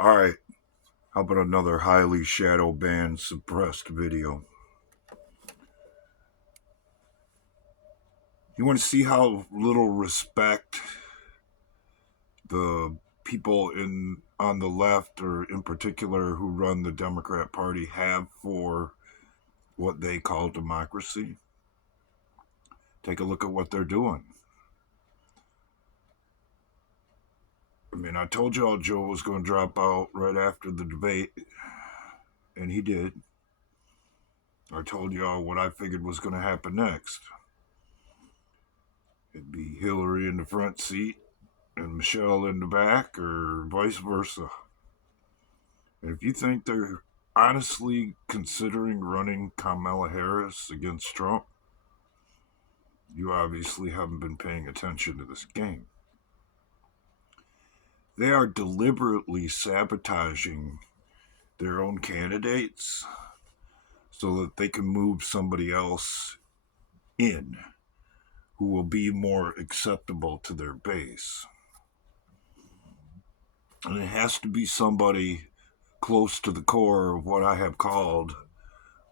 Alright, how about another highly shadow banned suppressed video? You want to see how little respect the people on the left, or in particular who run the Democrat Party, have for what they call democracy? Take a look at what they're doing. I mean, I told y'all Joe was going to drop out right after the debate, and he did. I told y'all what I figured was going to happen next. It'd be Hillary in the front seat and Michelle in the back, or vice versa. And if you think they're honestly considering running Kamala Harris against Trump, you obviously haven't been paying attention to this game. They are deliberately sabotaging their own candidates so that they can move somebody else in who will be more acceptable to their base. And it has to be somebody close to the core of what I have called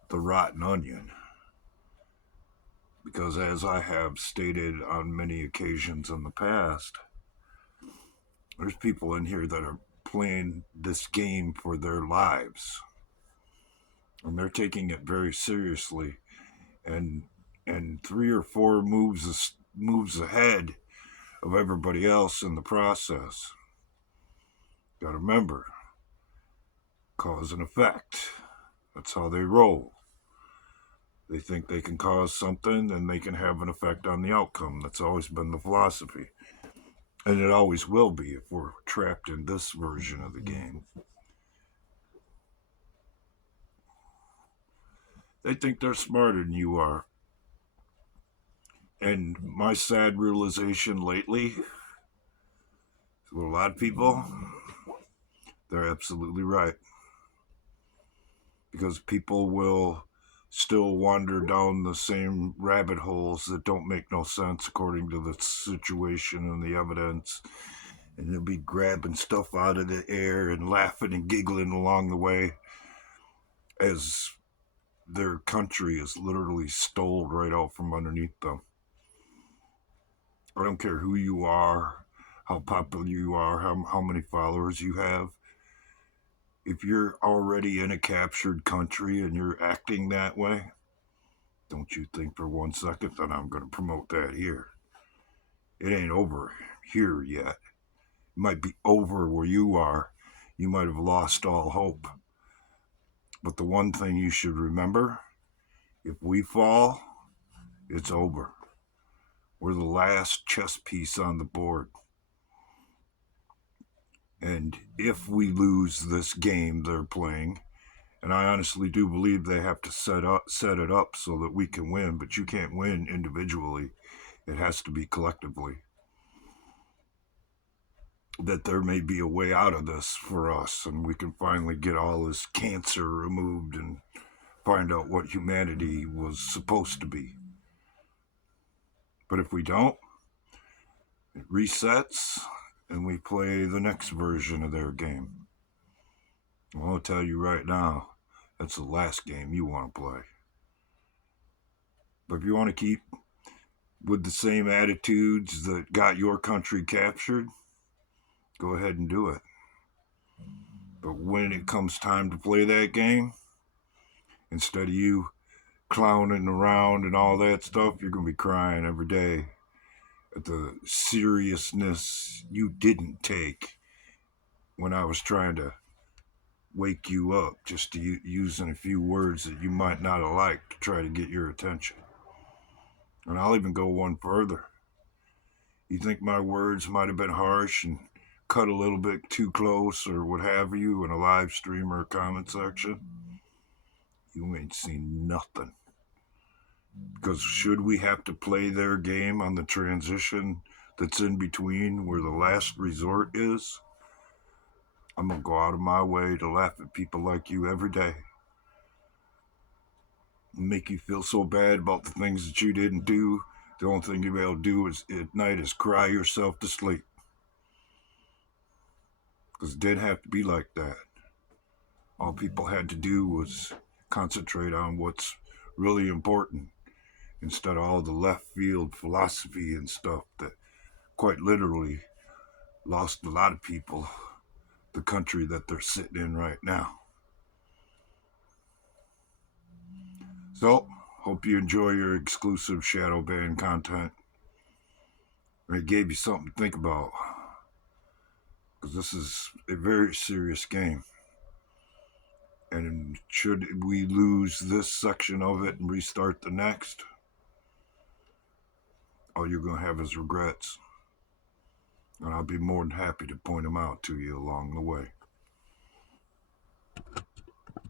the rotten onion. Because as I have stated on many occasions in the past, there's people in here that are playing this game for their lives. And they're taking it very seriously. And three or four moves ahead of everybody else in the process. Got to remember, cause and effect. That's how they roll. They think they can cause something and they can have an effect on the outcome. That's always been the philosophy. And it always will be if we're trapped in this version of the game. They think they're smarter than you are. And my sad realization lately, with a lot of people, they're absolutely right. Because people will still wander down the same rabbit holes that don't make no sense according to the situation and the evidence. And they'll be grabbing stuff out of the air and laughing and giggling along the way as their country is literally stole right out from underneath them. I don't care who you are, how popular you are, how many followers you have. If you're already in a captured country and you're acting that way, don't you think for 1 second that I'm going to promote that here. It ain't over here yet. It might be over where you are. You might have lost all hope. But the one thing you should remember, if we fall, it's over. We're the last chess piece on the board. And if we lose this game they're playing, and I honestly do believe they have to set it up so that we can win, but you can't win individually. It has to be collectively. That there may be a way out of this for us, and we can finally get all this cancer removed and find out what humanity was supposed to be. But if we don't, it resets, and we play the next version of their game. I'll tell you right now, that's the last game you want to play. But if you want to keep with the same attitudes that got your country captured, go ahead and do it. But when it comes time to play that game, instead of you clowning around and all that stuff, you're going to be crying every day at the seriousness you didn't take when I was trying to wake you up, just to using a few words that you might not have liked to try to get your attention. And I'll even go one further. You think my words might have been harsh and cut a little bit too close or what have you in a live stream or a comment section? You ain't seen nothing. Because should we have to play their game on the transition that's in between where the last resort is, I'm going to go out of my way to laugh at people like you every day. Make you feel so bad about the things that you didn't do. The only thing you'll be able to do at night is cry yourself to sleep. Because it didn't have to be like that. All people had to do was concentrate on what's really important instead of all the left field philosophy and stuff that quite literally lost a lot of people the country that they're sitting in right now. So, hope you enjoy your exclusive shadow ban content. It gave you something to think about because this is a very serious game. And should we lose this section of it and restart the next, all you're going to have is regrets. And I'll be more than happy to point them out to you along the way.